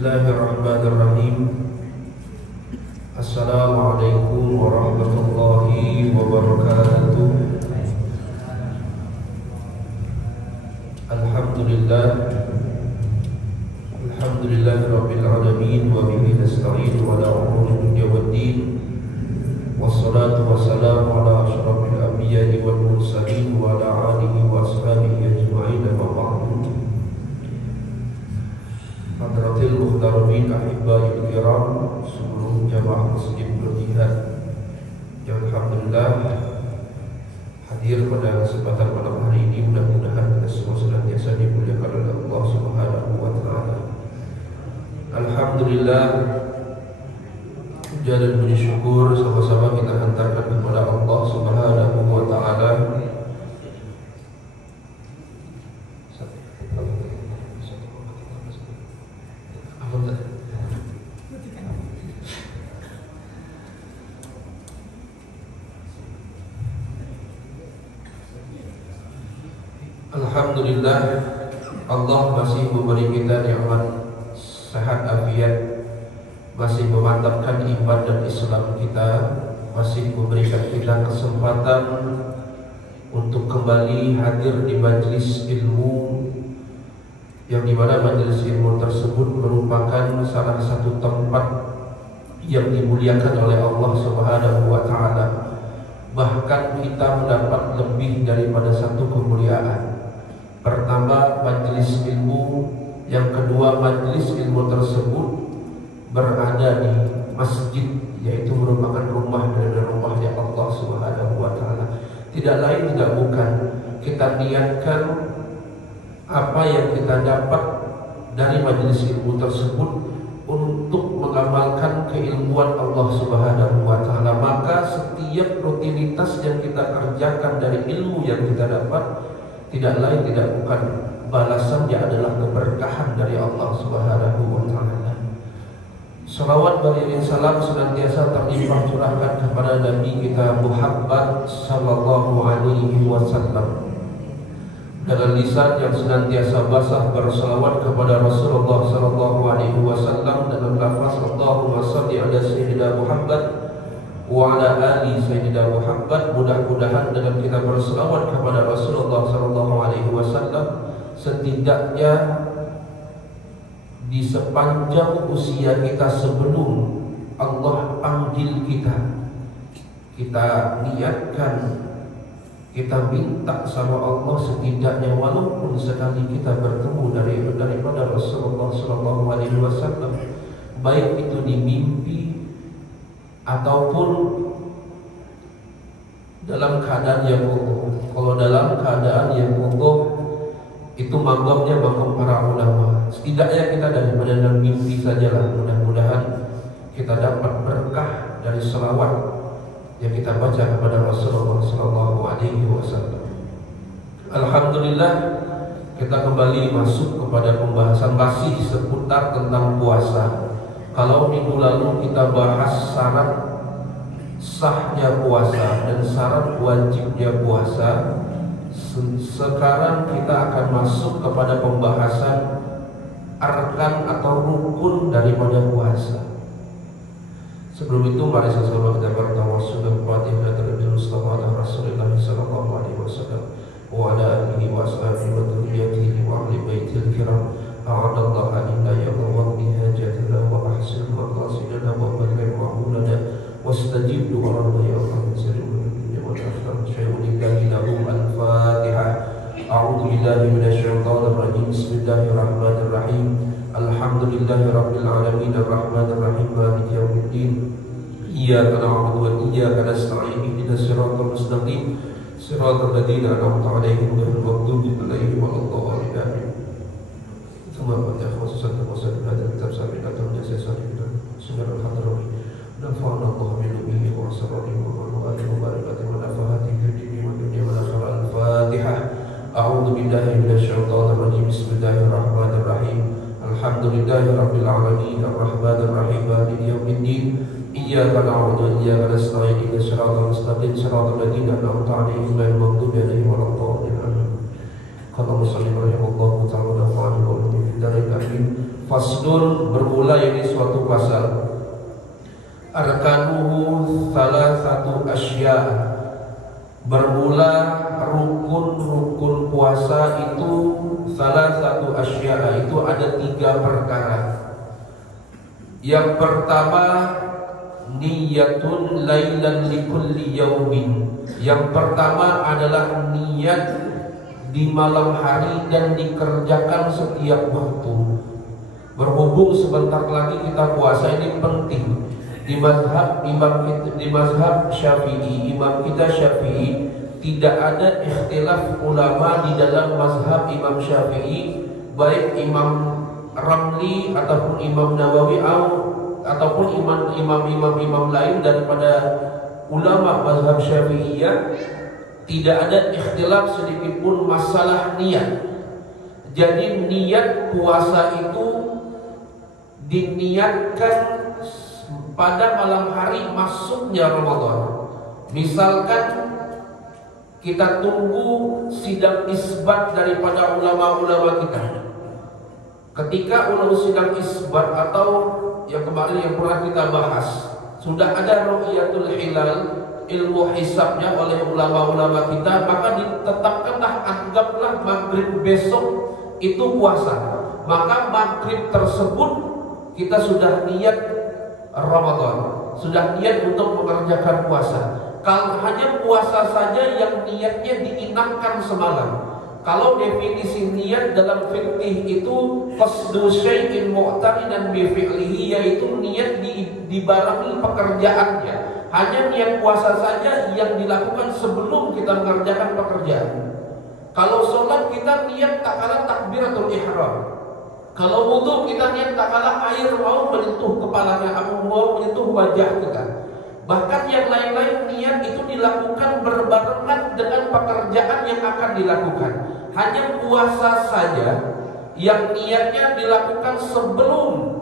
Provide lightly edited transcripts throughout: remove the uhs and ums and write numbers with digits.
Bismillahirrahmanirrahim. Assalamualaikum warahmatullahi wabarakatuh. Alhamdulillahirabbil alamin wa bihi nasta'in wa la umuri dunya waddin. Wassalatu wassalamu ala asyrafil anbiya'i wal mursalin wa ala alihi wa ashabihi ajma'in wa ba'du. Hadratil muhtaramin ahibba'il kiram, seluruh jamaah masjid Al-Jihad yang alhamdulillah hadir pada kesempatan malam hari ini. Mudah-mudahan kita semua senantiasa dimuliakan oleh Allah Subhanahu wa taala. Alhamdulillah, puja dan puji syukur sama-sama kita hantarkan kepada Allah Subhanahu wa taala. Alhamdulillah, Allah masih memberi kita nikmat sehat afiat, masih memantapkan iman dan Islam kita, masih memberikan kita kesempatan untuk kembali hadir di majelis ilmu, yang dimana majelis ilmu tersebut merupakan salah satu tempat yang dimuliakan oleh Allah Subhanahu wa taala. Bahkan kita mendapat lebih daripada satu kemuliaan. Pertama, majelis ilmu, yang kedua, majelis ilmu tersebut berada di masjid, yaitu merupakan rumah dari rumahnya Allah Subhanahu wa taala. Tidak lain tidak bukan kita niatkan apa yang kita dapat dari majelis ilmu tersebut untuk mengamalkan keilmuan Allah Subhanahu wa taala. Maka setiap rutinitas yang kita kerjakan dari ilmu yang kita dapat tidak lain tidak bukan balasannya adalah keberkahan dari Allah Subhanahu wa taala. Salawat beriring salam senantiasa terlimpah curahkan kepada Nabi kita Muhammad sallallahu alaihi wasallam, dengan lisan yang senantiasa basah bersalawat kepada Rasulullah sallallahu alaihi wasallam dengan lafaz Allahumma shalli ala sayyidina Muhammad wa ala ali sayyidina Muhammad. Mudah-mudahan dengan kita berselawat kepada Rasulullah sallallahu alaihi wasallam, setidaknya di sepanjang usia kita sebelum Allah panggil kita, kita niatkan, kita minta sama Allah setidaknya walaupun sekali kita bertemu daripada Rasulullah sallallahu alaihi wasallam, baik itu di mimpi ataupun dalam keadaan yang utuh. Kalau dalam keadaan yang utuh, itu maqamnya maqam para ulama. Setidaknya kita daripada dalam mimpi sajalah, mudah-mudahan kita dapat berkah dari selawat yang kita baca kepada Rasulullah sallallahu alaihi wasallam. Alhamdulillah, kita kembali masuk kepada pembahasan masih seputar tentang puasa. Kalau minggu lalu kita bahas syarat sahnya puasa dan syarat wajibnya puasa, sekarang kita akan masuk kepada pembahasan arkan atau rukun daripada puasa. Sebelum itu mari sama-sama kita bertawassul dan Fatihah terlebih Mustafa ala Rasulullah sallallahu alaihi wasallam wa ala alihi wa ashabihi wa dzurriyyatihi wa ahli baitil kiram. A'adallahu inna ya Allah bihajatina wa ahsin maqasidana wa balligh ma'ulana wastajib du'ana ya Allah min sirri dunya wal akhirah. Syai'ulillahi lahum al-Fatihah. A'udzu billahi minasyaitonir rajim. Bismillahirrahmanirrahim. Alhamdulillahi rabbil alamin arrahmanir rahim maliki yaumiddin. Iyyaka na'budu wa iyyaka nasta'in. Ihdinas siratal mustaqim. Siratal ladzina an'amta 'alaihim ghairil maghdubi 'alaihim waladdallin. Semua baca khususan termasuk pada kitab Sahih atau jasa Sahih dan Sunan Al-Hadrami. Nafa'ana Allah bihi wa sallallahu wa alihi wa barakatuh wa nafa'ati fi dini wa dunya wa akhirah. Al-Fatihah. A'udzu billahi minasyaitonir rajim. Bismillahirrahmanirrahim. Alhamdulillahi rabbil alamin arrahmanir rahim maliki yaumiddin. Iyyaka na'budu wa iyyaka nasta'in. Ihdinas siratal mustaqim siratal ladzina an'amta 'alaihim ghairil maghdubi 'alaihim waladdallin. Allahumma shalli wa sallim ala Muhammad wa ala alihi wa sahbihi. Faslun, bermula ini suatu pasal. Arkanuhu salah satu asya, bermula rukun-rukun puasa itu salah satu asya, itu ada 3 perkara. Yang pertama, niyatun lailan likulli yaumin. Yang pertama adalah niat di malam hari dan dikerjakan setiap waktu. Berhubung sebentar lagi kita puasa, ini penting. Di mazhab Syafi'i, imam kita Syafi'i, tidak ada ikhtilaf ulama di dalam mazhab Imam Syafi'i, baik Imam Ramli ataupun Imam Nawawi ataupun imam lain daripada ulama mazhab Syafi'iyah, tidak ada ikhtilaf sedikit pun masalah niat. Jadi niat puasa itu diniatkan pada malam hari masuknya Ramadan. Misalkan kita tunggu sidang isbat daripada ulama-ulama kita. Ketika ulama sidang isbat atau yang kemarin yang pernah kita bahas, sudah ada ru'yatul hilal, ilmu hisabnya oleh ulama-ulama kita, maka ditetapkanlah, anggaplah maghrib besok itu puasa. Maka maghrib tersebut kita sudah niat Ramadan, sudah niat untuk mengerjakan puasa. Kalau hanya puasa saja yang niatnya diinapkan semalam. Kalau definisi niat dalam fikih itu qasdu syai'in mu'taridan bi fi'lihi, yaitu niat dibarengi pekerjaannya. Hanya niat puasa saja yang dilakukan sebelum kita mengerjakan pekerjaan. Kalau sholat kita niat tak kala takbiratul ihram. Kalau wudu kita niat tak kala air mau menyentuh kepalanya, mau menyentuh wajah kita. Bahkan yang lain-lain niat itu dilakukan berbarengan dengan pekerjaan yang akan dilakukan. Hanya puasa saja yang niatnya dilakukan sebelum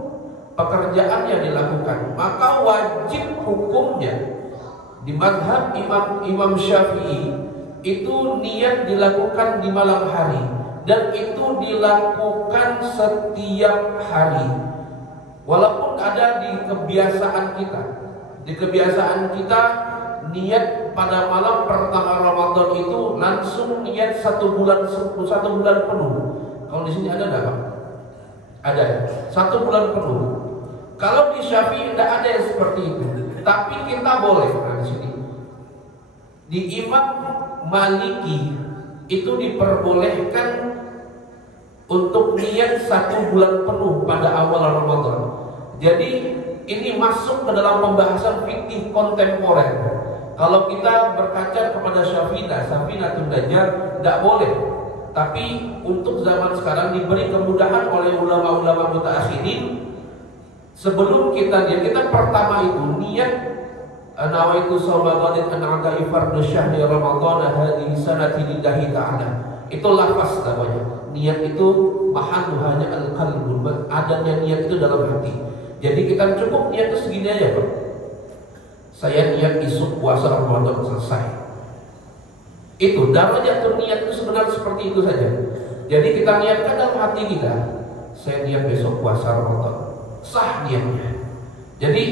pekerjaan yang dilakukan. Maka wajib hukumnya di mazhab Imam Syafi'i itu niat dilakukan di malam hari, dan itu dilakukan setiap hari. Walaupun ada di kebiasaan kita, niat pada malam pertama Ramadan itu langsung niat 1 bulan penuh. Kalau di sini ada enggak, Pak? Ada ya? 1 bulan penuh. Kalau di Syafi'i tidak ada yang seperti itu. Tapi kita boleh. Nah, di sini di Imam Maliki itu diperbolehkan untuk niat 1 bulan penuh pada awal Ramadan. Jadi ini masuk ke dalam pembahasan fikih kontemporer. Kalau kita berkaca kepada Syafi'iyah tidak boleh. Tapi untuk zaman sekarang diberi kemudahan oleh ulama-ulama mutaakhirin. Sebelum kita pertama itu niat nawaitu shauma ghadin an ada'i fardhu syahri ramadhan hadhihi sanati lillahi ta'ala. Itu lafaz namanya. Niat itu mahallu hanya al-qalbu, adanya niat itu dalam hati. Jadi kita cukup niat itu segini aja, Pak. Saya niat isuk puasa Ramadan selesai. Itu darajat niat itu sebenarnya seperti itu saja. Jadi kita niatkan dalam hati kita, saya niat besok puasa Ramadan. Sah niatnya. Jadi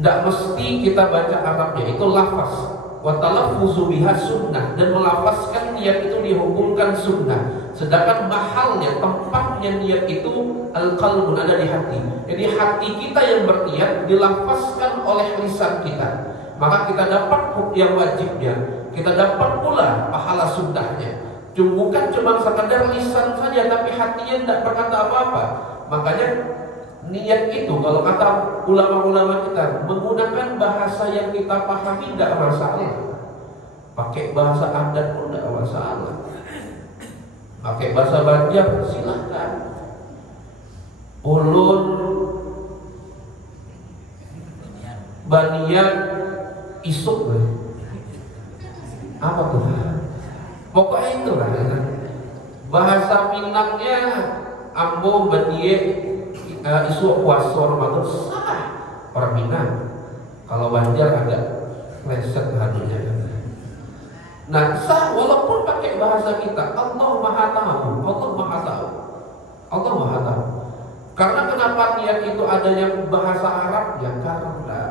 tidak mesti kita baca Arabnya, itu lafaz. Wa talaffuzu biha sunnah, dan melafazkan niat itu dihukumkan sunnah. Sedangkan mahalnya, tempatnya niat itu al-qalbun, ada di hati. Jadi hati kita yang berniat dilafazkan oleh lisan kita. Maka kita dapat yang wajibnya, kita dapat pula pahala sunnahnya. Bukan cuma sekadar lisan saja, tapi hatinya tidak berkata apa-apa. Makanya niat itu kalau kata ulama-ulama kita menggunakan bahasa yang kita pahami tidak masalah. Pakai bahasa adat pun tidak masalah. Pakai bahasa Banjar silahkan. Ulun, Banian, Isuk, apa tuh? Pokoknya itu lah. Bahasa Minangnya Ambo, Banie, Isuk, Puasa Ramadan sah orang Minang. Kalau Banjar agak leset hadirnya. Nah, sah walaupun pakai bahasa kita. Allah Maha Tahu, Allah Maha Tahu, Allah Maha Tahu. Karena kenapa niat itu ada yang bahasa Arabnya? Karena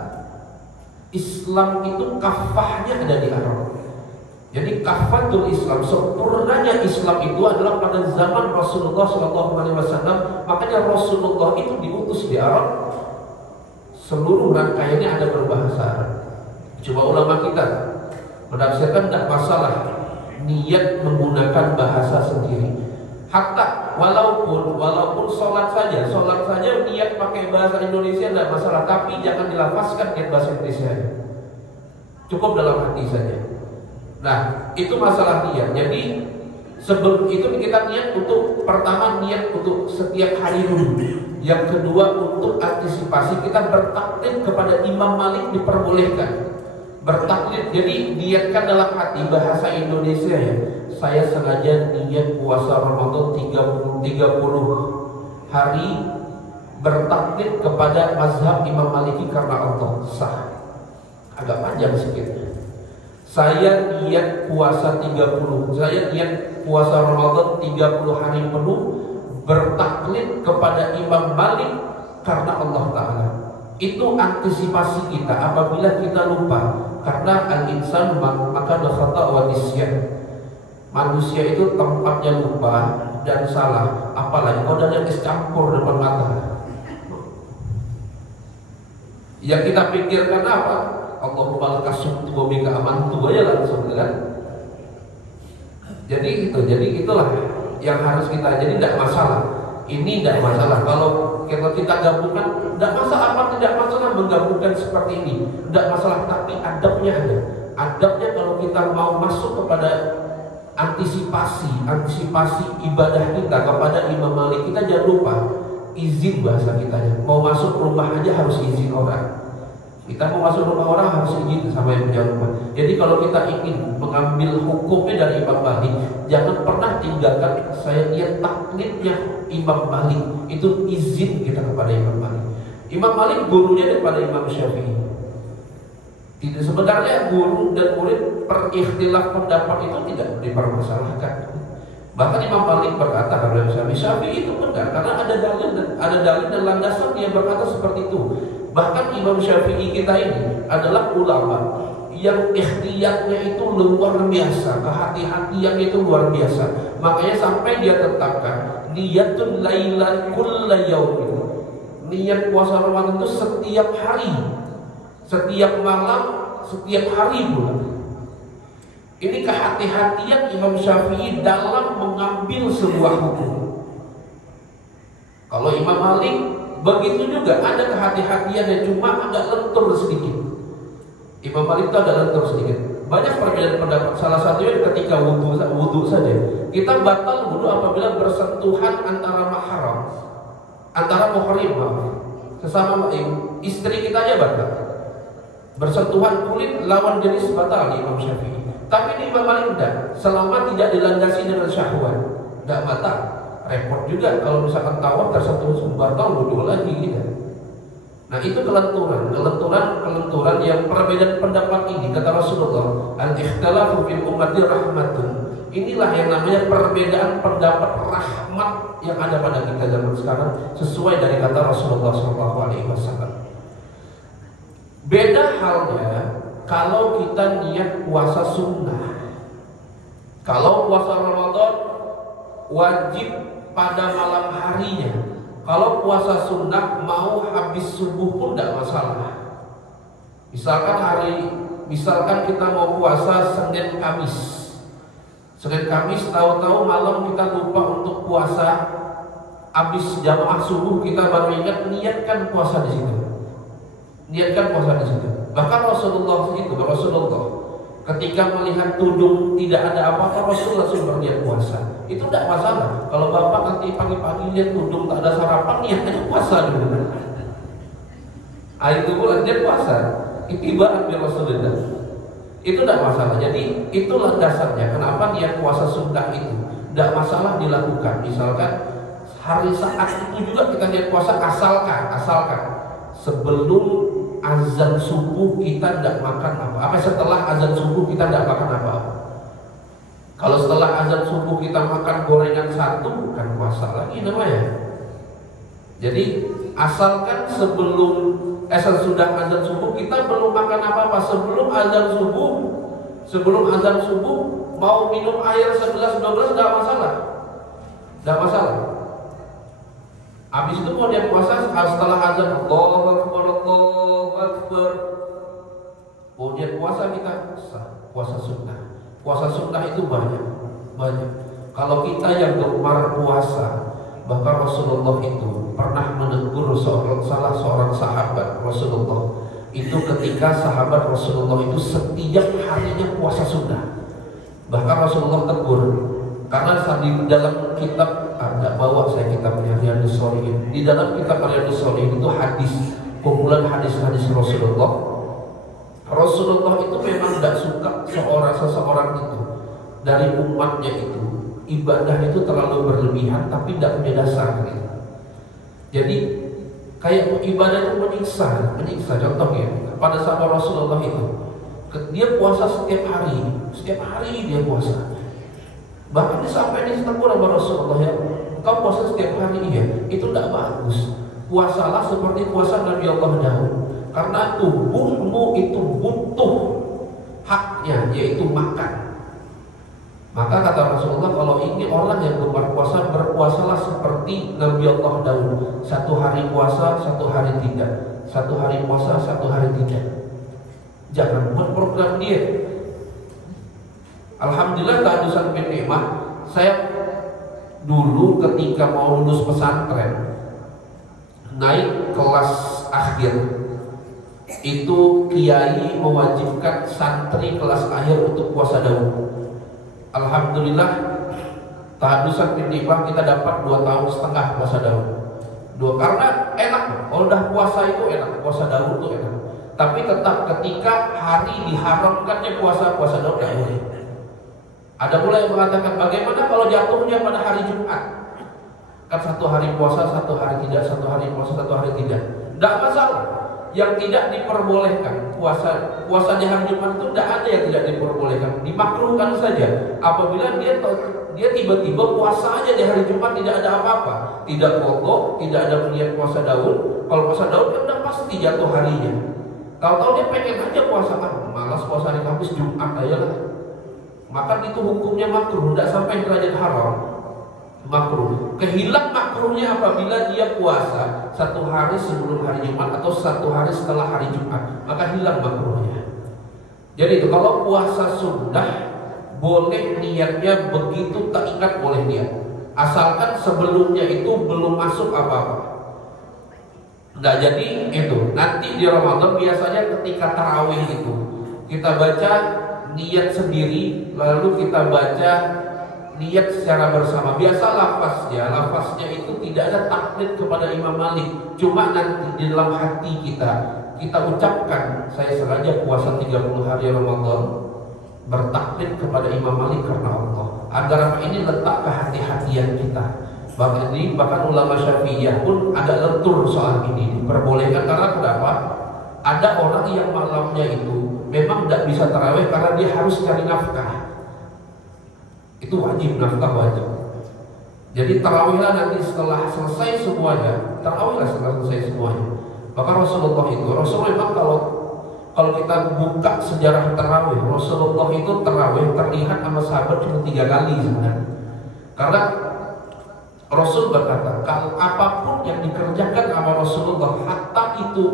Islam itu kafahnya ada di Arab. Jadi kafatul Islam, sempurnanya Islam itu adalah pada zaman Rasulullah SAW. Makanya Rasulullah itu diutus di Arab. Seluruh rangkaiannya ada berbahasa Arab. Coba ulama kita menafsirkan, tidak masalah niat menggunakan bahasa sendiri. Hatta walaupun sholat saja niat pakai bahasa Indonesia tidak masalah, tapi jangan dilafazkan niat bahasa Indonesia, cukup dalam hati saja. Nah, itu masalah niat. Jadi sebelum itu kita niat untuk, pertama niat untuk setiap hari dulu. Yang kedua untuk antisipasi, kita bertaklid kepada Imam Malik diperbolehkan. Bertaklid, jadi niatkan dalam hati, bahasa Indonesia ya. Saya sengaja niat puasa Ramadan 30 hari, bertaklid kepada mazhab Imam Maliki karena Allah, sah. Agak panjang sedikit. Saya niat puasa 30, saya niat puasa Ramadan 30 hari penuh, bertaklid kepada Imam Malik karena Allah Ta'ala. Itu antisipasi kita apabila kita lupa. Karena al-insan maka khata wa nisyan. Manusia itu tempatnya lupa dan salah. Apalagi kalau ada es campur depan mata. Yang kita pikirkan apa? Allahumma lakasum wa bika amantu aja langsung kan. Jadi itulah yang harus kita, jadi tidak masalah. Ini tidak masalah kalau kita gabungkan, tidak masalah. Apa tidak masalah menggabungkan seperti ini? Tidak masalah, tapi adabnya ada. Adabnya kalau kita mau masuk kepada antisipasi ibadah kita kepada Imam Malik, kita jangan lupa izin bahasa kita. Mau masuk rumah aja harus izin orang. Kita mau masuk rumah orang harus izin sama yang punya rumah. Jadi kalau kita ingin mengambil hukumnya dari Imam Malik, jangan pernah tinggalkan saya niat taklidnya Imam Malik. Itu izin kita kepada Imam Malik. Imam Malik gurunya daripada Imam Syafi'i. Tidak, sebenarnya guru dan murid perikhtilaf pendapat itu tidak dipermasalahkan. Bahkan Imam Malik berkata kepada Syafi'i itu benar karena ada dalil dan landasan yang berkata seperti itu. Bahkan Imam Syafi'i kita ini adalah ulama yang ikhtiyatnya itu luar biasa, kehati-hatian itu luar biasa. Makanya sampai dia tetapkan niyatul lailan kulla yaumin. Niat puasa Ramadan itu setiap hari, setiap malam, setiap hari pula. Ini kehati-hatian Imam Syafi'i dalam mengambil sebuah hukum. Kalau Imam Malik begitu juga ada kehati-hatian yang cuma agak lentur sedikit. Imam Malik itu agak lentur sedikit. Banyak perbedaan pendapat. Salah satunya ketika wudhu saja. Kita batal wudhu apabila bersentuhan antara mahram, antara muhrim, sesama istri kita aja batal. Bersentuhan kulit lawan jenis batal di Imam Syafi'i. Tapi di Imam Malik tidak. Selama tidak dilandasi dengan syahwat, tidak batal. Repot juga kalau misalkan tawaf tersentuh batal wudhu lagi gitu. Nah itu kelenturan yang perbedaan pendapat ini kata Rasulullah, al-ikhtilafu fil ummati rahmatun. Inilah yang namanya perbedaan pendapat rahmat yang ada pada kita zaman sekarang, sesuai dari kata Rasulullah SAW. Beda halnya kalau kita niat puasa sunnah. Kalau puasa Ramadan wajib pada malam harinya. Kalau puasa sunnah mau habis subuh pun tidak masalah. Misalkan kita mau puasa Senin Kamis tahu-tahu malam kita lupa untuk puasa, habis jamaah subuh kita baru ingat, niatkan puasa di situ. Bahkan Rasulullah ketika melihat tudung tidak ada apa-apa, Rasul langsung berniat puasa. Itu tidak masalah. Kalau bapak nanti pagi-pagi lihat tudung tak ada sarapan, niatnya puasa dulu. Itu pula dia puasa. Itibaan bi Rasulullah. Itu tidak masalah. Jadi itulah dasarnya kenapa niat puasa sunnah itu tidak masalah dilakukan. Misalkan hari saat itu juga kita niat puasa, asalkan sebelum azan subuh kita tidak makan apa-apa. Setelah azan subuh kita tidak makan apa-apa. Kalau setelah azan subuh kita makan gorengan satu, bukan puasa lagi namanya. Jadi asalkan sesudah azan subuh kita belum makan apa-apa. Sebelum azan subuh mau minum air segelas 12 enggak masalah. Enggak masalah. Habis itu mau dia puasa setelah azan Allahu Akbar. Mau dia puasa kita puasa sunnah. Puasa sunnah itu banyak. Kalau kita yang gemar puasa, bahkan Rasulullah itu pernah menegur salah seorang sahabat Rasulullah itu ketika sahabat Rasulullah itu setiap harinya puasa sunnah. Bahkan Rasulullah tegur karena di dalam kitab ada bawa saya kitabnya Riyadhus Shalihin. Di dalam kitab Riyadhus Shalihin itu hadis, kumpulan hadis-hadis Rasulullah. Rasulullah itu memang tidak suka seseorang itu dari umatnya itu ibadah itu terlalu berlebihan tapi tidak punya dasar gitu. Jadi kayak ibadah itu menyiksa. Contohnya pada sahabat Rasulullah itu dia puasa setiap hari dia puasa. Bahkan sampai ditegur sama Rasulullah, ya engkau puasa setiap hari ya, itu tidak bagus. Puasalah seperti puasa Nabi Allah Daud, karena tubuhmu itu butuh haknya, yaitu makan. Maka kata Rasulullah, kalau ini orang yang gemar puasa, berpuasalah seperti Nabi Allah Daud. Satu hari puasa, satu hari tidak. Satu hari puasa, satu hari tidak. Jangan buat program diet. Alhamdulillah kehadusan bin nikmah. Saya dulu ketika mau lulus pesantren, naik kelas akhir, itu kiai mewajibkan santri kelas akhir untuk puasa Daud. Alhamdulillah tahadusan bin nikmah kita dapat 2,5 tahun puasa Daud. Karena enak, kalau udah puasa itu enak, puasa Daud itu enak. Tapi tetap ketika hari diharamkannya puasa Daud tidak boleh. Ada pula yang mengatakan bagaimana kalau jatuhnya pada hari Jumat? Kan satu hari puasa, satu hari tidak, satu hari puasa, satu hari tidak. Tidak masalah. Yang tidak diperbolehkan puasa di hari Jumat itu tidak ada yang tidak diperbolehkan, dimakruhkan saja. Apabila dia tiba-tiba puasa aja di hari Jumat tidak ada apa-apa, tidak qadha, tidak ada niat puasa Daud. Kalau puasa Daud kan udah pasti jatuh harinya. Kalau dia pengen aja puasa, malas puasa hari Kamis, Jumat aja lah. Maka itu hukumnya makruh, tidak sampai derajat haram. Makruh. Kehilang makruhnya apabila dia puasa satu hari sebelum hari Jumat atau satu hari setelah hari Jumat, maka hilang makruhnya. Jadi itu kalau puasa sunnah boleh niatnya begitu tak ingat boleh niat, asalkan sebelumnya itu belum masuk apa-apa. Nggak jadi itu. Nanti di Ramadan biasanya ketika tarawih itu kita baca niat sendiri, lalu kita baca niat secara bersama. Biasa lafaznya itu tidak ada taklid kepada Imam Malik. Cuma nanti di dalam hati kita ucapkan, saya sengaja puasa 30 hari Ramadan bertaklid kepada Imam Malik karena Allah. Agar ini letak kehati-hatian kita. Bahkan ulama Syafi'iyah pun agak lentur soal ini. Diperbolehkan karena kenapa? Ada orang yang malamnya itu memang tidak bisa tarawih karena dia harus cari nafkah. Itu wajib, nafkah wajib. Jadi tarawihlah nanti setelah selesai semuanya. Maka Rasulullah memang kalau kita buka sejarah tarawih, Rasulullah itu tarawih terlihat sama sahabat cuma 3 kali sebenarnya. Karena Rasul berkata, kalau apapun yang dikerjakan sama Rasulullah, hatta itu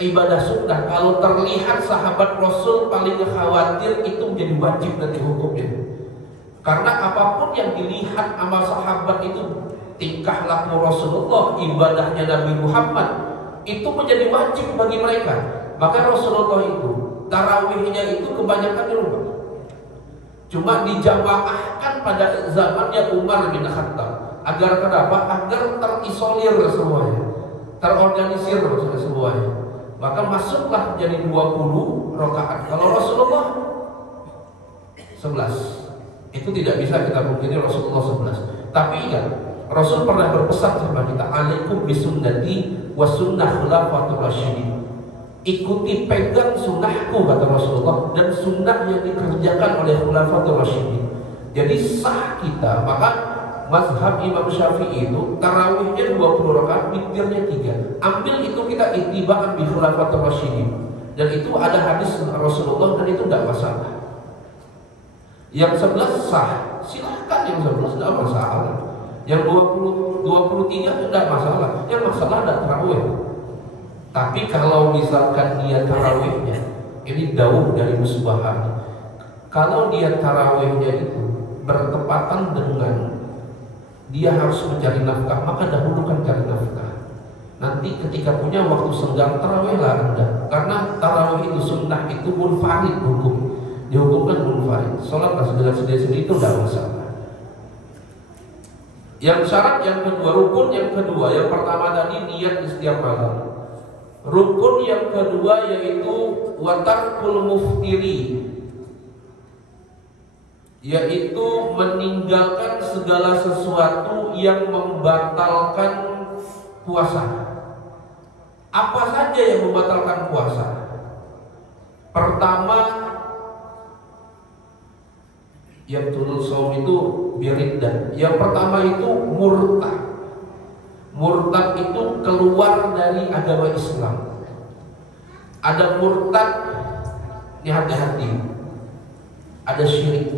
ibadah sunnah, kalau terlihat sahabat Rasul paling khawatir itu menjadi wajib nanti hukumnya. Karena apapun yang dilihat sama sahabat itu, tingkah laku Rasulullah, ibadahnya Nabi Muhammad, itu menjadi wajib bagi mereka. Maka Rasulullah itu tarawihnya itu kebanyakan di rumah. Cuma dijamaahkan pada zamannya Umar bin Khattab. Agar kenapa? Agar terisolir semuanya, terorganisir semuanya. Maka masuklah jadi 20 rakaat. Kalau Rasulullah 11. Itu tidak bisa kita mungkini Rasulullah 11. Tapi ingat, Rasul pernah berpesan sama kita, alaikum bisunnati wa sunnah khulafatur rasyidin. Ikuti, pegang sunnahku, kata Rasulullah, dan sunnah yang dikerjakan oleh khulafatur rasyidin. Jadi sah kita. Maka mazhab Imam Syafi'i itu tarawihnya 20 rakaat, witirnya 3. Ambil itu kita ittiba'an bi khulafatir rasyidin. Dan itu ada hadis Rasulullah dan itu tidak masalah. Yang 11 sah, silahkan yang 11 tidak masalah. Yang 23 tidak masalah. Yang masalah tidak tarawih. Tapi kalau misalkan dia tarawihnya, ini daun dari musbahan. Kalau dia tarawihnya itu bertepatan dengan dia harus mencari nafkah, maka dahulukan cari nafkah. Nanti ketika punya waktu senggang, tarawihlah Anda. Karena tarawih itu sunnah, itu munfarid hukum. Dihukumkan munfarid. Sholatlah sendiri-sendiri itu tidak masalah. Yang syarat yang kedua, rukun yang kedua, yang pertama tadi niat di setiap malam. Rukun yang kedua yaitu watarkul muftiri, yaitu meninggalkan segala sesuatu yang membatalkan puasa. Apa saja yang membatalkan puasa? Pertama, yang turun saum itu biriddah. Yang pertama itu murtad. Murtad itu keluar dari agama Islam. Ada murtad, ini hati-hati. Ada syirik.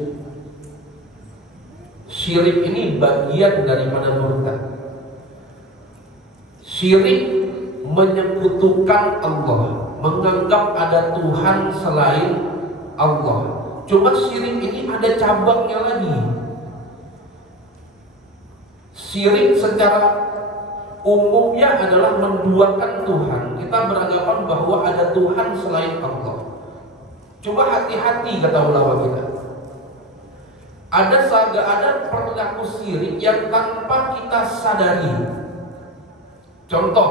Syirik ini bagian daripada murtad. Syirik menyekutukan Allah, menganggap ada Tuhan selain Allah. Cuma syirik ini ada cabangnya lagi. Syirik secara umumnya adalah menduakan Tuhan. Kita beranggapan bahwa ada Tuhan selain Allah. Coba hati-hati kata ulama kita. Ada perilaku syirik yang tanpa kita sadari. Contoh,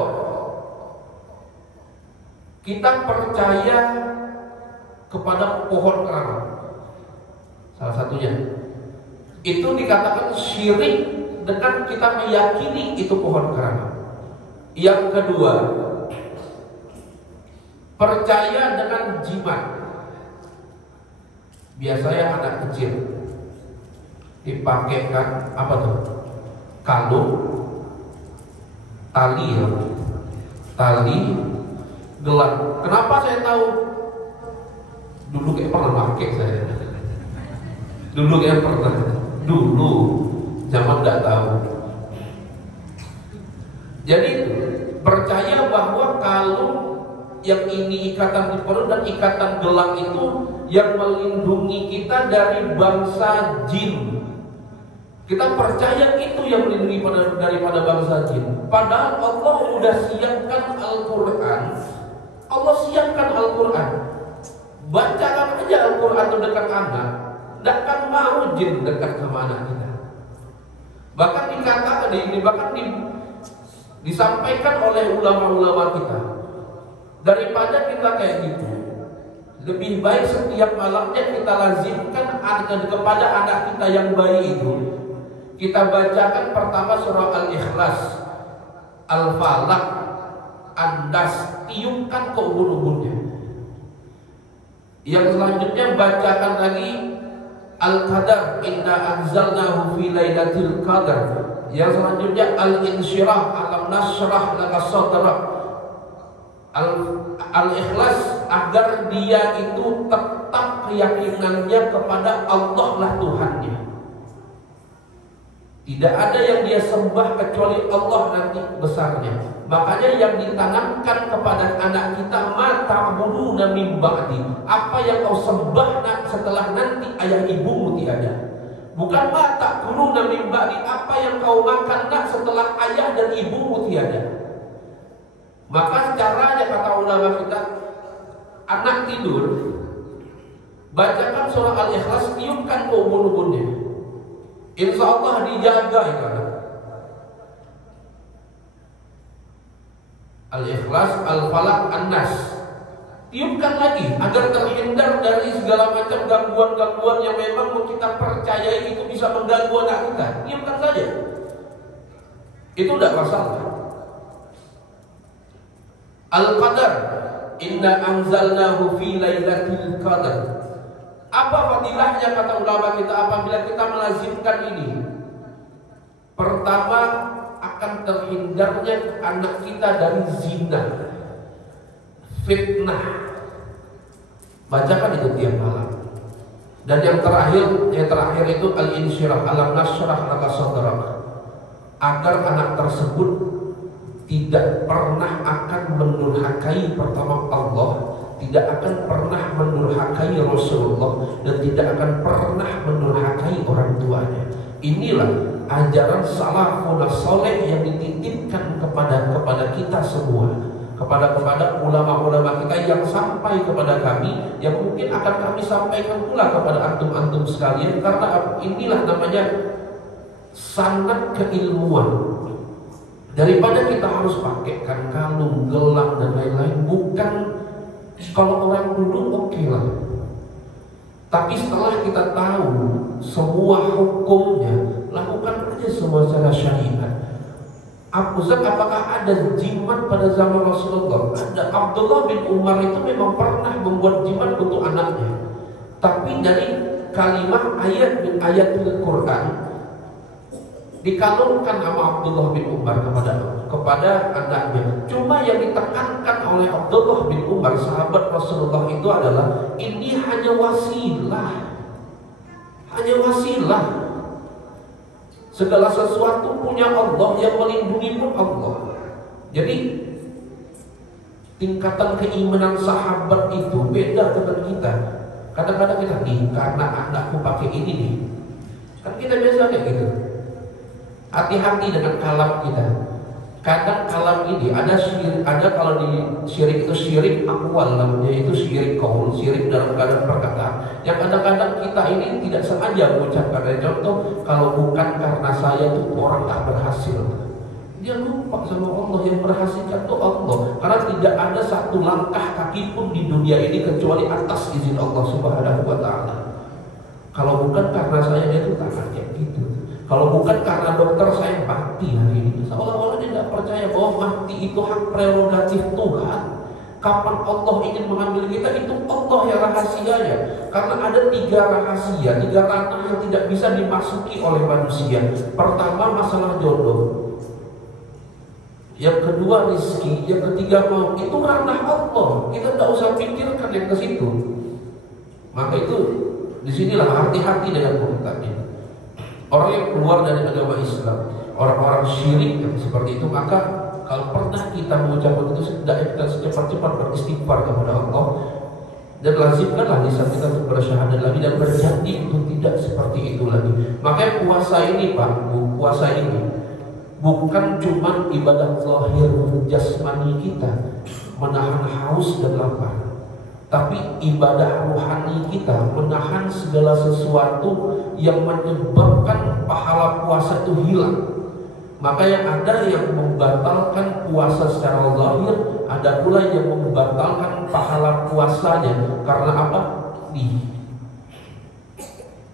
kita percaya kepada pohon keramat. Salah satunya itu dikatakan syirik dengan kita meyakini itu pohon keramat. Yang kedua, percaya dengan jimat. Biasanya anak kecil dipakaikan apa tuh? Kalung, tali, gelang. Kenapa saya tahu? Dulu kayak pernah pakai saya. Dulu zaman nggak tahu. Jadi percaya bahwa kalung yang ini ikatan di perut dan ikatan gelang itu yang melindungi kita dari bangsa jin. Kita percaya itu yang melindungi daripada bangsa jin. Padahal Allah sudah siapkan Al-Quran. Allah siapkan Al-Quran. Bacakan aja Al-Quran itu dekat anak. Tidak akan mau jin dekat sama anak kita. Bahkan dikatakan ini, disampaikan oleh ulama-ulama kita, daripada kita kayak gitu, lebih baik setiap malamnya kita lazimkan kepada anak kita yang bayi itu, kita bacakan pertama surah Al-Ikhlas, Al-Falaq, An-Nas, tiupkan ke ubun-ubunnya. Yang selanjutnya bacakan lagi Al-Qadar, inna anzalnahu fi lailatul qadar. Yang selanjutnya Al-Insyirah, alam nasyrah laka sadrak. Al-Ikhlas, agar dia itu tetap keyakinannya kepada Allah lah Tuhannya. Tidak ada yang dia sembah kecuali Allah nanti besarnya. Makanya yang ditanamkan kepada anak kita, ma ta'buduna min ba'di, apa yang kau sembah setelah nanti ayah ibumu tiada. Bukan ma ta'kuluna min ba'di, apa yang kau makan setelah ayah dan ibumu tiada. Maka caranya kata ulama kita, anak tidur, bacakan surah Al-Ikhlas, tiupkan ke ubun-ubunnya. Insya Allah dijaga ya. Al-Ikhlas, Al-Falaq, An-Nas. Tiupkan lagi agar terhindar dari segala macam gangguan-gangguan yang memang kita percayai itu bisa mengganggu anak kita. Tiupkan saja. Itu tidak masalah. Al-Qadar, inna anzalnahu fi lailatul qadar. Apa fadilahnya kata ulama kita apabila kita melazimkan ini? Pertama, akan terhindarnya anak kita dari zina, fitnah. Bacakan itu tiap malam. Dan yang terakhir itu al-insyirah, alam nasyrah laka sadrak, agar anak tersebut tidak pernah akan mendurhakai pertama Allah, tidak akan pernah mendurhakai Rasulullah, dan tidak akan pernah mendurhakai orang tuanya. Inilah ajaran salafun saleh yang dititipkan kepada kita semua, kepada ulama-ulama kita yang sampai kepada kami, yang mungkin akan kami sampaikan pula kepada antum-antum sekalian, karena inilah namanya sanad keilmuan. Daripada kita harus pakaikan kalung, gelang dan lain-lain, bukan kalau orang dulu oke lah. Tapi setelah kita tahu semua hukumnya, lakukan aja semua secara syariat. Ustaz, apakah ada jimat pada zaman Rasulullah? Ada. Abdullah bin Umar itu memang pernah membuat jimat untuk anaknya. Tapi dari kalimat ayat bin ayat Al-Quran dikalungkan sama Abdullah bin Umar kepada anaknya. Cuma yang ditekankan oleh Abdullah bin Umar, sahabat Rasulullah, itu adalah ini hanya wasilah. Hanya wasilah. Segala sesuatu punya Allah, yang melindungi pun Allah. Jadi tingkatan keimanan sahabat itu beda dengan kita. Kadang-kadang kita nih, karena anakku pakai ini nih, kan kita biasa kayak gitu. Hati-hati dengan kalam kita. Kadang kalam ini ada kalau di syirik itu syirik akwal, namanya itu syirik qaul, syirik dalam keadaan perkataan. Yang kadang-kadang kita ini tidak sengaja mengucapkan. Contoh, kalau bukan karena saya itu orang tak berhasil. Dia lupa sama Allah, yang berhasilkan itu Allah. Karena tidak ada satu langkah kaki pun di dunia ini kecuali atas izin Allah Subhanahu wa Ta'ala. Kalau bukan karena saya, dia itu tak kayak gitu. Kalau bukan karena dokter saya mati hari ini, seolah-olah dia tidak percaya bahwa mati itu hak prerogatif Tuhan. Kapan Allah ingin mengambil kita, itu Allah yang rahasianya. Karena ada 3 rahasia, 3 ranah yang tidak bisa dimasuki oleh manusia. Pertama, masalah jodoh. Yang kedua, rizki. Yang ketiga, mau. Itu ranah Allah. Kita tidak usah pikirkan yang ke situ. Maka itu disinilah hati-hati dengan perkataan ini. Orang yang keluar dari agama Islam, orang-orang syirik yang seperti itu, maka kalau pernah kita mengucapkan itu, setidaknya kita secepat-cepat beristighfar kepada Allah, dan lazimkanlah lisan kita untuk bersyahadat lagi dan berjanji untuk tidak seperti itu lagi. Makanya puasa ini, Pak, puasa ini bukan cuma ibadah zahir jasmani kita, menahan haus dan lapar, tapi ibadah rohani kita, menahan segala sesuatu yang menyebabkan pahala puasa itu hilang. Maka yang ada yang membatalkan puasa secara zahir, ada pula yang membatalkan pahala puasanya. Karena apa?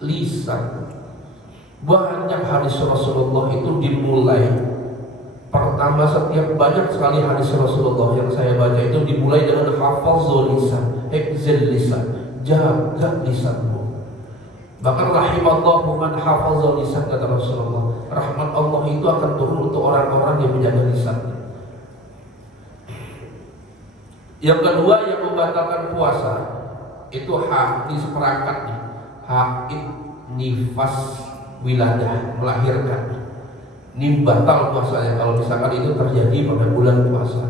Lisan. Banyak hadis Rasulullah itu dimulai. Pertama, setiap banyak sekali hadis Rasulullah yang saya baca itu dimulai dengan hafazul lisan, hifzil lisan, jaga lisanmu. Bahkan rahimallahu man hafazul lisan, kata Rasulullah. Rahmat Allah itu akan turun untuk orang-orang yang menjaga lisannya. Yang kedua yang membatalkan puasa itu haid, seperangkat nih, haid, nifas, wiladah, melahirkan. Ini batal puasanya kalau misalkan itu terjadi pada bulan puasa.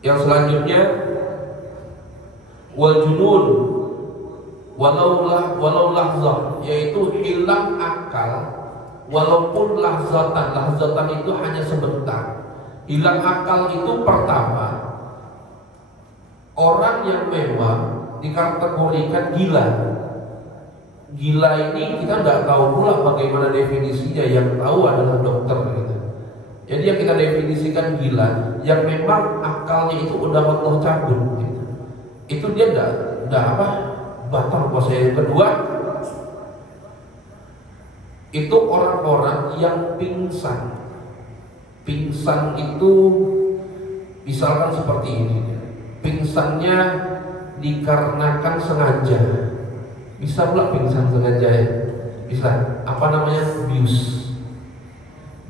Yang selanjutnya wal junun walau lahzah, yaitu hilang akal walaupun lahzatan itu hanya sebentar. Hilang akal itu pertama, orang yang memang dikategorikan gila. Gila ini kita tidak tahu pula bagaimana definisinya, yang tahu adalah dokter gitu. Jadi yang kita definisikan gila, yang memang akalnya itu udah Allah cabut gitu. Itu dia tidak batal puasa. Yang kedua, itu orang-orang yang pingsan. Pingsan itu misalkan seperti ini, pingsannya dikarenakan sengaja. Bisa pula pingsan sengaja ya. Bisa, apa namanya, bius.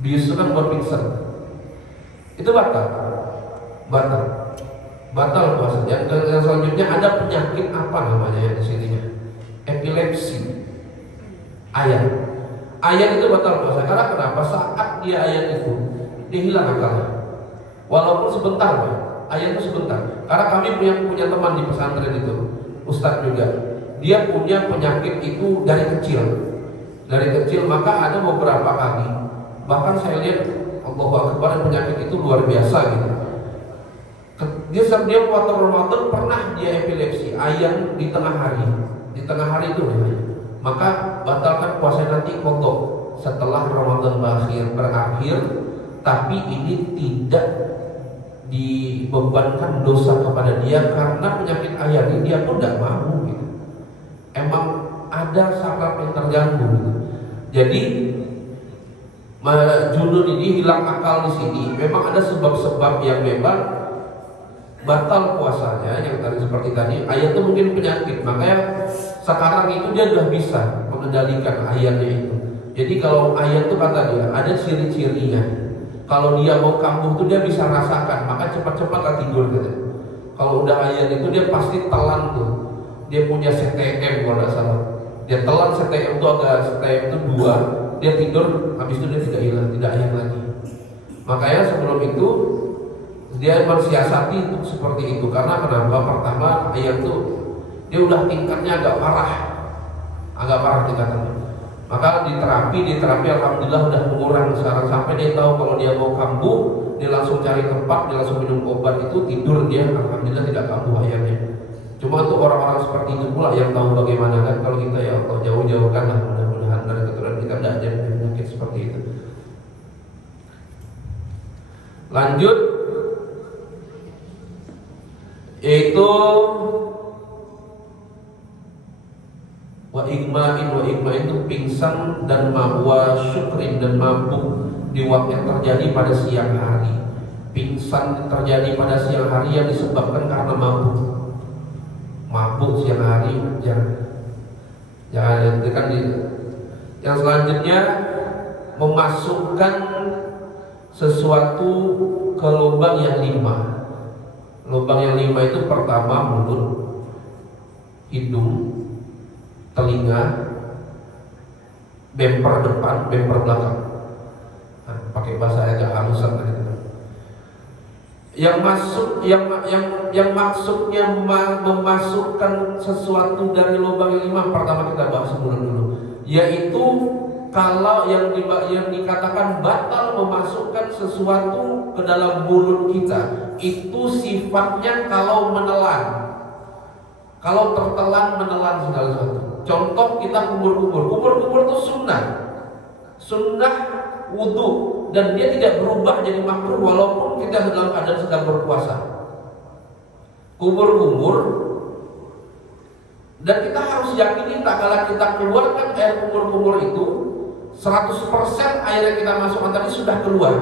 bius itu kan buat pingsan, itu batal puasanya. Yang selanjutnya ada penyakit apa namanya ya di sininya, epilepsi, ayat itu batal puasa. Karena kenapa? Saat dia ayat itu dia hilang akalnya, walaupun sebentar Pak. Ayat itu sebentar. Karena kami punya teman di pesantren itu, Ustadz juga, dia punya penyakit itu dari kecil, maka ada beberapa kali bahkan saya lihat Allahu Akbar, penyakit itu luar biasa gitu. Dia waktu Ramadan pernah dia epilepsi, ayam di tengah hari itu maka batalkan puasa nanti kodok setelah Ramadan berakhir, tapi ini tidak dibebankan dosa kepada dia karena penyakit ayam ini dia pun tidak mau gitu. Emang ada saraf yang terganggu gitu. Jadi junun ini hilang akal di sini. Memang ada sebab-sebab yang memang batal puasanya, yang tadi seperti tadi ayat itu mungkin penyakit, makanya sekarang itu dia sudah bisa mengendalikan ayatnya itu. Jadi kalau ayat itu kata dia ada ciri-cirinya. Kalau dia mau kambuh itu dia bisa rasakan, maka cepat-cepat tidur gitu. Kalau udah ayat itu dia pasti telan tuh. Dia punya CTM kalau tidak salah. Dia telan CTM itu CTM itu 2, dia tidur, habis itu dia tidak ayat lagi. Makanya sebelum itu dia mensiasati untuk seperti itu. Karena kenapa? Pertama ayat itu dia udah tingkatnya agak parah tingkatannya. Maka diterapi alhamdulillah udah mengurang sekarang, sampai dia tahu kalau dia mau kambuh dia langsung cari tempat, dia langsung minum obat itu, tidur dia alhamdulillah tidak kambuh ayamnya. Cuma untuk orang-orang seperti itu pula yang tahu bagaimana kan. Kalau kita ya Allah jauh-jauhkan lah, mudah-mudahan dari keturunan kita tidak ada penyakit seperti itu. Lanjut, yaitu wa igma'in itu pingsan dan wa syukrin dan mabuk di waktu yang terjadi pada siang hari. Pingsan terjadi pada siang hari yang disebabkan karena mabuk siang hari, jangan kan yang selanjutnya memasukkan sesuatu ke lubang yang 5. Lubang yang 5 itu pertama mulut, hidung, telinga, bemper depan, bemper belakang. Nah, pakai bahasa agak halusan tadi. Yang maksudnya memasukkan sesuatu dari lubang yang 5, pertama kita bahas dulu, yaitu kalau yang dikatakan batal memasukkan sesuatu ke dalam mulut kita, itu sifatnya kalau menelan. Kalau tertelan menelan segala sesuatu. Contoh kita kubur itu sunnah wudhu, dan dia tidak berubah jadi makruh walaupun kita dalam keadaan sedang berpuasa. Kubur, dan kita harus yakini tak kala kita keluarkan air kubur itu 100% air yang kita masukkan tadi sudah keluar,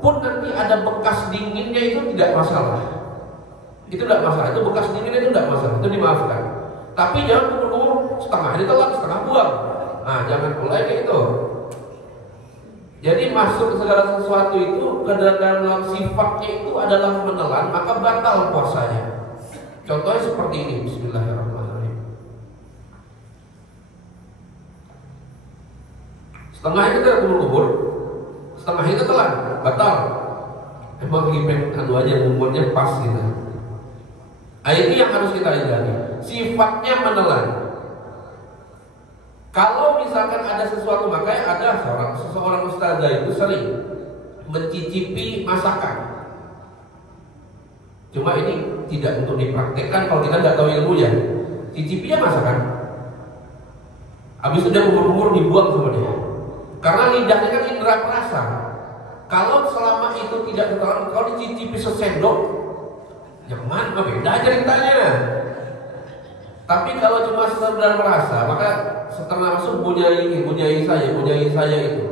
pun nanti ada bekas dinginnya itu tidak masalah. Itu tidak masalah, itu bekas dinginnya itu tidak masalah, itu dimaafkan. Tapi jangan kubur setengah ditelan, setengah buang. Nah, jangan mulai kayak itu. Jadi masuk segala sesuatu itu ke dalam sifatnya itu adalah menelan, maka batal puasanya. Contohnya seperti ini, bismillahirrahmanirrahim. Setengah itu kita kubur, setengah itu telan, batal. Emang pengen anu aja umurnya pas gitu. Ini yang harus kita hindari. Sifatnya menelan. Kalau misalkan ada sesuatu, makanya ada seseorang ustazah itu sering mencicipi masakan. Cuma ini tidak untuk dipraktekkan kalau kita nggak tahu ilmunya. Cicipinya masakan. Habis itu dia kubur dibuang sama dia. Karena lidahnya kan indera perasa. Kalau selama itu tidak terlalu, kalau dicicipi sesendok, yang mana beda ceritanya. Tapi kalau cuma sekedar merasa, maka setelah masuk bunyai saya itu.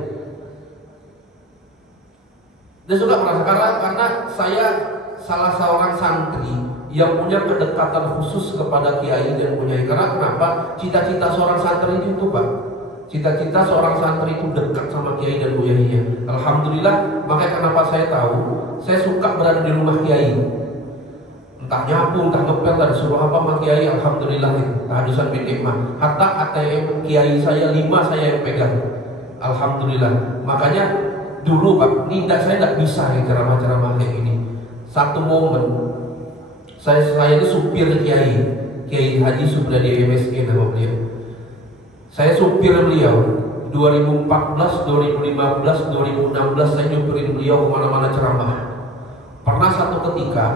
Dia suka merasa karena saya salah seorang santri yang punya kedekatan khusus kepada kiai dan bunyai. Karena kenapa? Cita-cita seorang santri itu Pak, Cita-cita seorang santri itu dekat sama kiai dan buyainya. Alhamdulillah, makanya kenapa saya tahu, saya suka berada di rumah kiai. Entah nyapu, entah ngepel, dan suruh apa sama kiai, alhamdulillah itu. Tahadusan bin nikmah. Hatta ATM kiai saya 5 saya yang pegang. Alhamdulillah. Makanya dulu Pak, saya tidak bisa ya ceramah-ceramah kayak gini. Satu momen, saya ini supir Kiai Haji Subradi MSI nama beliau. Saya supir beliau 2014, 2015, 2016 saya nyupirin beliau kemana-mana ceramah. Pernah satu ketika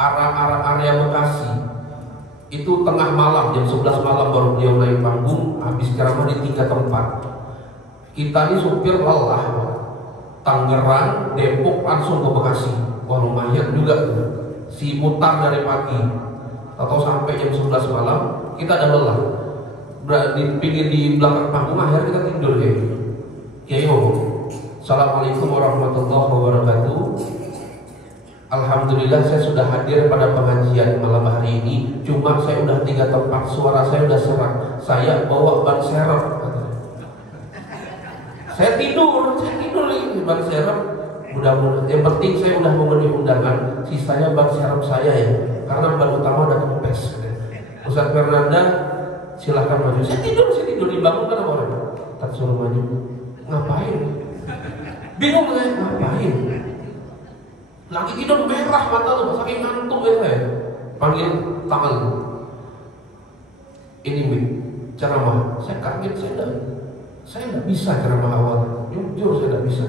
area Bekasi itu tengah malam, jam 11 malam baru beliau naik panggung, habis ceramah di 3 tempat. Kita ini supir lelah, Tangerang, Depok langsung ke Bekasi. Wah lumayan juga tuh. Si mutar dari pagi atau sampai jam 11 malam, kita ada lelah. Di pinggir di belakang panggung, akhirnya kita tidur ya. Kiai ngomong, Assalamualaikum warahmatullahi wabarakatuh. Alhamdulillah saya sudah hadir pada pengajian malam hari ini. Cuma saya udah 3 tempat, suara saya udah serak. Saya bawa ban serep. Saya tidur nih ban serep. Mudah-mudahan. Yang penting saya udah memenuhi undangan. Sisanya ban serep saya ya, karena ban utama udah kempes. Ustaz Fernanda, silahkan maju. Saya tidur dibangun kan orang. Tak suruh maju. Ngapain? Bingung saya, ngapain? Lagi tidur merah mata lu, saking ngantuk ya saya. Panggil tangan. Ini ceramah. Saya kaget, saya tidak bisa ceramah awal. Jujur saya tidak bisa.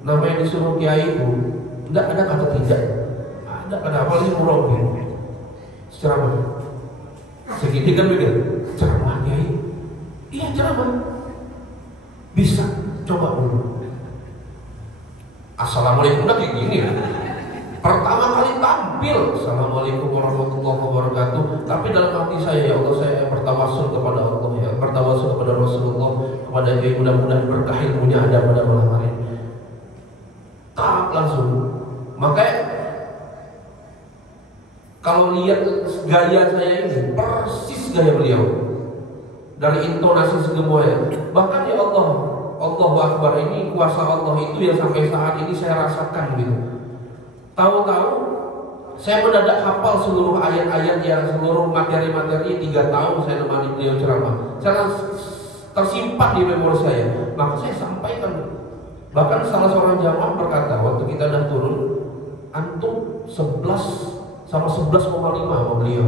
Namanya disuruh kiai itu, tidak ada kata tidak. Ada apalagi murabbi. Ceramah. Segini kan begitu. Ceramah kiai. Iya ceramah. Bisa, coba dulu. Assalamualaikum udah kayak gini. Pertama kali tampil, Assalamualaikum warahmatullahi wabarakatuh. Tapi dalam hati saya, ya Allah, saya bertawasul kepada Allah, ya, bertawasul kepada Rasulullah, kepada Kiai, mudah-mudahan berkah ilmunya ada pada malam hari. Tak langsung. Makanya kalau lihat gaya saya ini persis gaya beliau, dari intonasi semuanya. Bahkan ya Allah, Allahu Akbar ini kuasa Allah itu yang sampai saat ini saya rasakan gitu. Tahu-tahu saya mendadak hafal seluruh ayat-ayat yang seluruh materi-materi 3 tahun saya menemani beliau ceramah. Saya tersimpan di memori saya. Maka saya sampaikan. Bahkan salah seorang jamaah berkata waktu kita udah turun, antum 11 sama 11,5 sama beliau.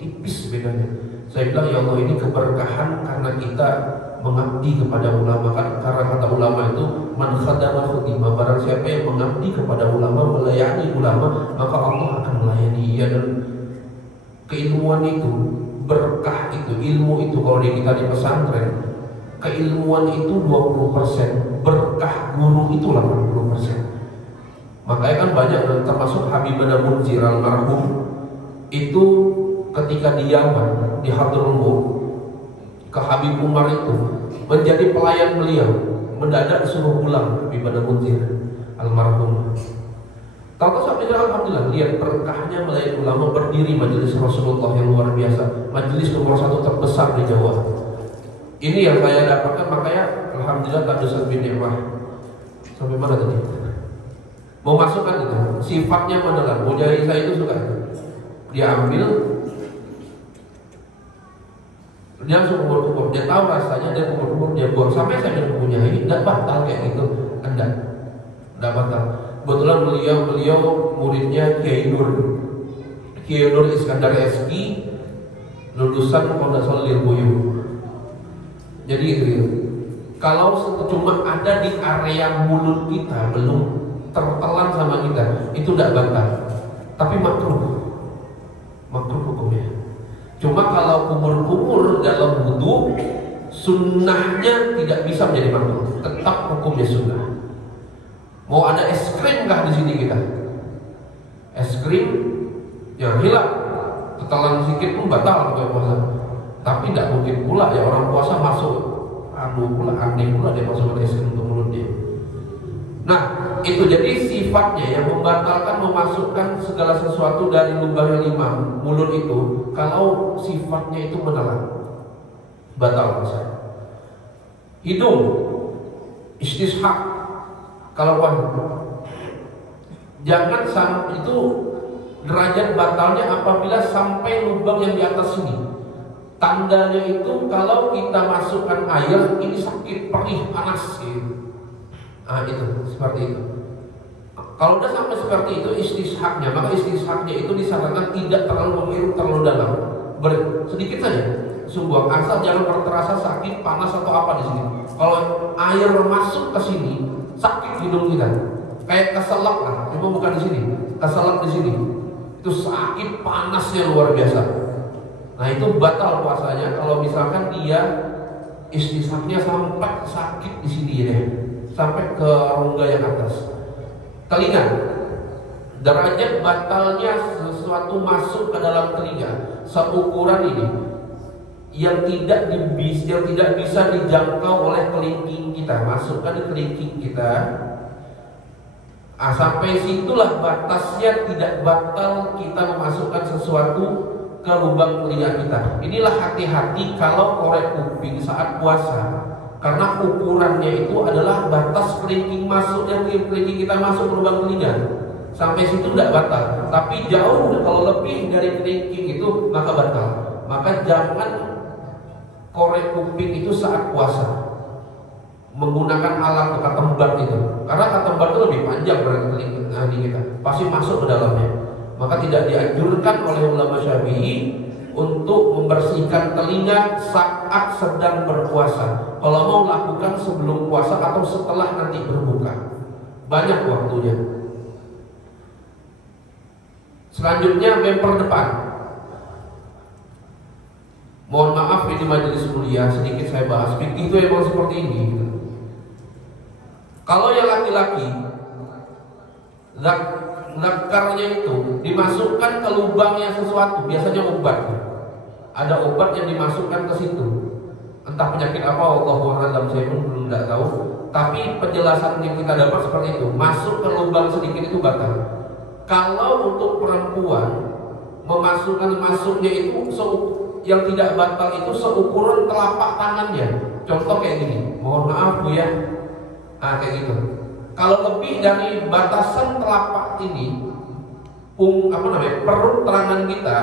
Tipis bedanya. Saya bilang ya Allah ini keberkahan karena kita mengabdi kepada ulama, kan karena kata ulama itu man khadama khudima, barang siapa yang mengabdi kepada ulama, melayani ulama, maka Allah akan melayani ia. Dan keilmuan itu, berkah itu, ilmu itu, kalau kita di pesantren, keilmuan itu 20%, berkah guru itu 80%. Makanya kan banyak, termasuk Habib Munzir almarhum itu ketika di Yaman, di Hadramaut, ke Habib Umar itu menjadi pelayan beliau, mendadak suruh pulang Habib Munzir almarhum. Tahu sampai alhamdulillah lihat berkahnya melayani ulama, berdiri majelis Rasulullah yang luar biasa, majelis nomor 1 terbesar di Jawa. Ini yang saya dapatkan, makanya alhamdulillah tahadusan bin nikmah. Sampai mana tadi? Mau masukkan itu sifatnya menelan. Mujahid saya itu suka. Dia ambil, dia langsung kubur-kubur. Dia tahu rasanya, dia kubur-kubur, dia buang. Sampai saya bilang punya ini tidak batal kayak gitu. Tidak batal. Kebetulan beliau muridnya Kiai Nur Iskandar SI, lulusan Pondok Solil Lirboyo. Jadi itu ya. Kalau cuma ada di area mulut kita belum tertelan sama kita, itu tidak batal, tapi makruh hukumnya. Cuma kalau kumur-kumur dalam wudu, sunnahnya tidak bisa menjadi makruh, tetap hukumnya sunnah. Mau ada es krim kah di sini kita? Es krim yang hilang, tetelan sedikit pun batal kalau puasa. Tapi tidak mungkin pula ya orang puasa masuk aneh pula dia masuk es krim untuk mulut dia. Nah, itu jadi sifatnya yang membatalkan memasukkan segala sesuatu dari lubang yang 5 mulut itu. Kalau sifatnya itu menelan, batal puasa. hidung, istishaq kalau puasa. Jangan sampai itu derajat batalnya apabila sampai lubang yang di atas sini. Tandanya itu kalau kita masukkan air ini sakit, perih, panas gitu. Nah itu seperti itu. Kalau udah sampai seperti itu istishaqnya, maka istishaqnya itu disarankan tidak terlalu menghirup terlalu dalam, sedikit saja. Sebuah asal jangan terasa sakit, panas atau apa di sini. Kalau air masuk ke sini sakit hidung kita, kayak keselak lah, cuma bukan di sini, keselak di sini. Itu sakit, panasnya luar biasa. Nah itu batal puasanya kalau misalkan dia istishaqnya sampai sakit di sini ya, sampai ke rongga yang atas. Telinga, derajat batalnya sesuatu masuk ke dalam telinga seukuran ini yang tidak bisa dijangkau oleh kelingking kita, masukkan di kelingking kita. Sampai situlah batasnya, tidak batal kita memasukkan sesuatu ke lubang telinga kita. Inilah hati-hati kalau korek kuping saat puasa. Karena ukurannya itu adalah batas kelingking masuknya, kelingking kita masuk ke lubang telinga. Sampai situ tidak batal. Tapi jauh kalau lebih dari kelingking itu maka batal. Maka jangan korek kuping itu saat puasa. Menggunakan alat katembar itu. Karena katembar itu lebih panjang dari kelingking kita. Pasti masuk ke dalamnya. Maka tidak dianjurkan oleh ulama Syafi'i untuk membersihkan telinga saat sedang berpuasa. Kalau mau lakukan sebelum puasa atau setelah nanti berbuka, banyak waktunya. Selanjutnya bemper depan. Mohon maaf ini majelis mulia, sedikit saya bahas. Fikih itu emang seperti ini. Kalau yang laki-laki, zakarnya itu dimasukkan ke lubangnya sesuatu, biasanya obat. Ada obat yang dimasukkan ke situ. Entah penyakit apa, Allahu a'lam, saya pun belum tahu. Tapi penjelasan yang kita dapat seperti itu, masuk ke lubang sedikit itu batal. Kalau untuk perempuan masuknya itu yang tidak batal itu seukuran telapak tangannya. Contoh kayak gini, mohon maaf Bu ya. Kayak gitu. Kalau lebih dari batasan telapak ini, perut tangan kita,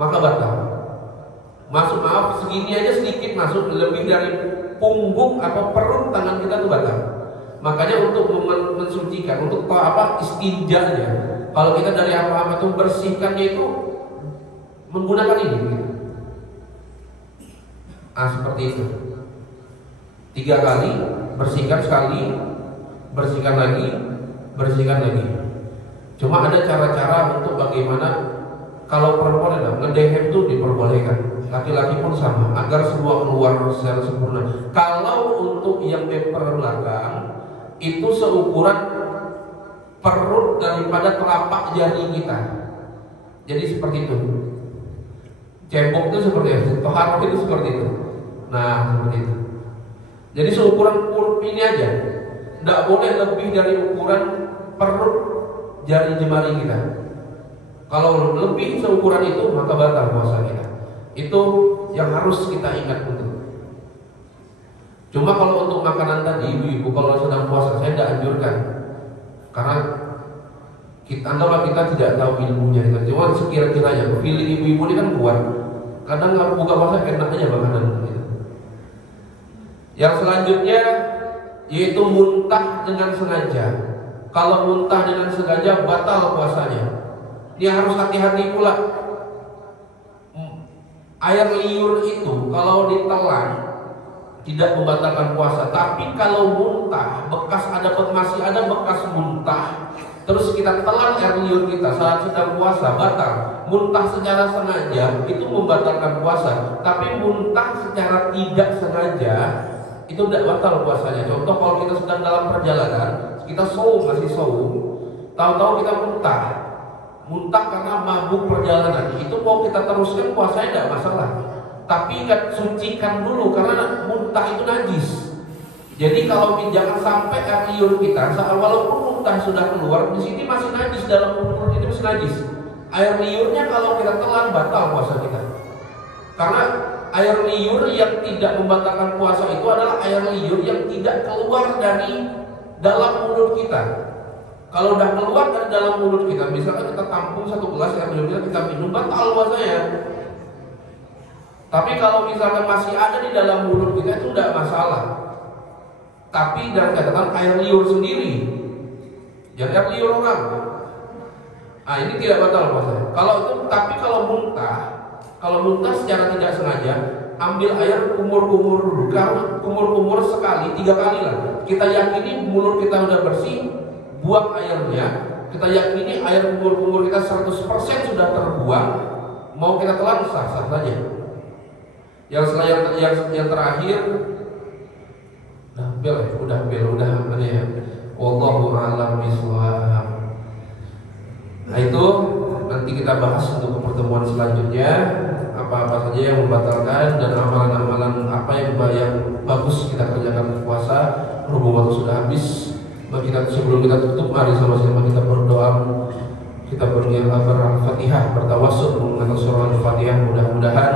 maka batal. Maaf segini aja sedikit masuk, lebih dari punggung atau perut tangan kita itu batal. Makanya untuk mensucikan, untuk istinjanya, kalau kita dari apa-apa itu bersihkannya itu menggunakan ini. Seperti itu. 3 kali, bersihkan sekali, bersihkan lagi, bersihkan lagi. Cuma ada cara-cara untuk bagaimana kalau perempuan ngedehem itu diperbolehkan, laki-laki pun sama, agar semua keluar secara sempurna. Kalau untuk yang bemper belakang itu seukuran perut daripada telapak jari kita. Jadi seperti itu. Cebok itu seperti itu, tohar itu seperti itu. Nah seperti itu. Jadi seukuran perut ini aja, tidak boleh lebih dari ukuran perut jari jemari kita. Kalau lebih seukuran itu maka batal puasa kita. Itu yang harus kita ingat betul. Cuma kalau untuk makanan tadi, ibu-ibu kalau sedang puasa saya tidak anjurkan, karena kita tidak tahu ilmunya. Cuma sekira-kiranya, feeling ibu-ibu ini kan kuat. Kadang nggak buka puasa enak aja makanan. Yang selanjutnya yaitu muntah dengan sengaja. Kalau muntah dengan sengaja batal puasanya. Dia harus hati-hati pula. Air liur itu kalau ditelan tidak membatalkan puasa. Tapi kalau muntah, masih ada bekas muntah, terus kita telan air liur kita saat sedang puasa, batal. Muntah secara sengaja itu membatalkan puasa. Tapi muntah secara tidak sengaja itu tidak batal puasanya. Contoh kalau kita sedang dalam perjalanan, kita masih saum, tahu-tahu kita muntah karena mabuk perjalanan, itu mau kita teruskan puasanya tidak masalah. Tapi ingat, sucikan dulu karena muntah itu najis. Jadi kalau jangan sampai air liur kita, walaupun muntah sudah keluar, di sini masih najis, dalam perut ini masih najis. Air liurnya kalau kita telan batal puasa kita. Karena air liur yang tidak membatalkan puasa itu adalah air liur yang tidak keluar dari dalam mulut kita. Kalau udah keluar dari dalam mulut kita, misalkan kita tampung satu gelas air liur kita minum, batal puasanya. Tapi kalau misalkan masih ada di dalam mulut kita itu tidak masalah. Tapi dalam catatan air liur sendiri, jangan air liur orang. Nah ini tidak batal puasanya. Kalau itu, tapi kalau muntah secara tidak sengaja, ambil air kumur-kumur dulu. Kalau kumur-kumur sekali, 3 kali lah. Kita yakini mulut kita udah bersih, buang airnya. Kita yakini air kumur-kumur kita 100% sudah terbuang. Mau kita telan sah-sah saja. Yang terakhir, udah apa ya? Wallahu a'lam bishawab. Nah itu nanti kita bahas untuk pertemuan selanjutnya, apa-apa saja yang membatalkan dan amalan-amalan apa yang bagus kita kerjakan puasa. Berhubung waktu sudah habis, sebelum kita tutup, mari sama-sama kita berdoa. Kita Al-Fatihah, bertawassul menggunakan surah Al-Fatihah. Mudah-mudahan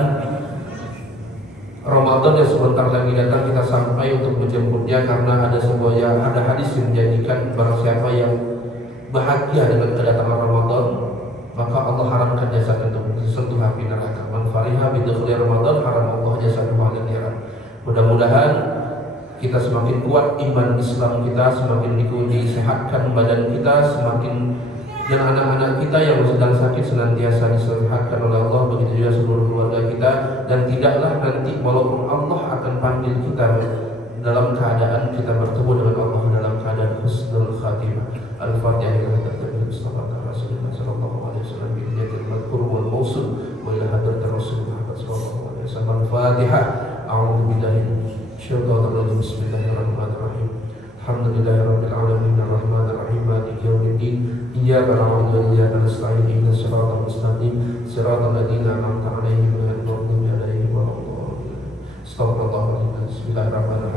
Ramadan yang sebentar lagi datang kita sampai untuk menjemputnya, karena ada hadis yang menjadikan barang siapa yang bahagia dengan kedatangan Ramadan, maka Allah haramkan jasad untuk disentuh api neraka. Man fariha bi dukhuli Ramadan haram Allah jasaduhu 'ala nar. Mudah-mudahan kita semakin kuat iman Islam kita, semakin disehatkan badan kita, semakin, dan anak-anak kita yang sedang sakit senantiasa disehatkan oleh Allah, begitu juga seluruh keluarga kita. Dan tidaklah nanti walaupun Allah akan panggil kita dalam keadaan kita bertemu dengan Allah dalam keadaan husnul khatimah. Al-Fatihah ila hadratil Mustafa Rasulullah sallallahu alaihi wasallam bi niyatil madhkur wal mawsul wa ila hadratir Rasul Muhammad sallallahu alaihi wasallam. Al-Fatihah. A'udzu billahi minasyaitonir rajim. Bismillahirrahmanirrahim. Alhamdulillahirabbil alamin arrahmanir rahim maliki yaumiddin. Iyyaka na'budu wa iyyaka nasta'in ihdinas siratal mustaqim siratal ladzina an'amta 'alaihim ghairil maghdubi 'alaihim waladdallin. Astagfirullahaladzim. Bismillahirrahmanirrahim.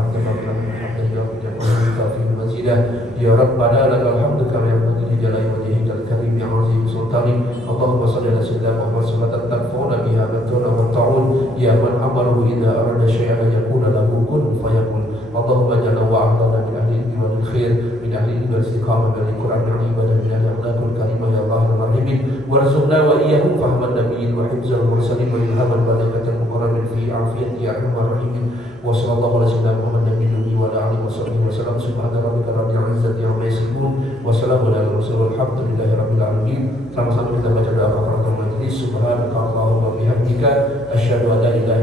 Ya Rabbana lakal hamdu kama yanbaghi li jalali wajhikal karim ya azim sultanik. Allahumma shalli ala sayyidina Muhammad sallallahu tanfa'una biha batuna wa ta'un ya man amaru idza arada syai'an yakuna lahu kun fayakun. Allahumma ja'alna wa'adana min ahli ilmi wal khair, min ahli ilmi wal istiqamah, min ahli Qur'an wal ibadah, min ahli akhlaqul karimah ya Allahul rahimin. Warzuqna wa iyyahum fahman nabiyyin wa hifzal mursalin wa ilhaman malaikatil muqarrabin fi afiyati ya arhamar rahimin. Wa sallallahu ala sayyidina Muhammad nabiyyi wa ala alihi wa sallam. Subhana rabbika rabbil izzati amma yasifun wa salamun ala mursalin walhamdulillahi rabbil alamin. Sama-sama kita baca doa kafaratul majlis. Subhanaka Allahumma bihamdika asyhadu an la ilaha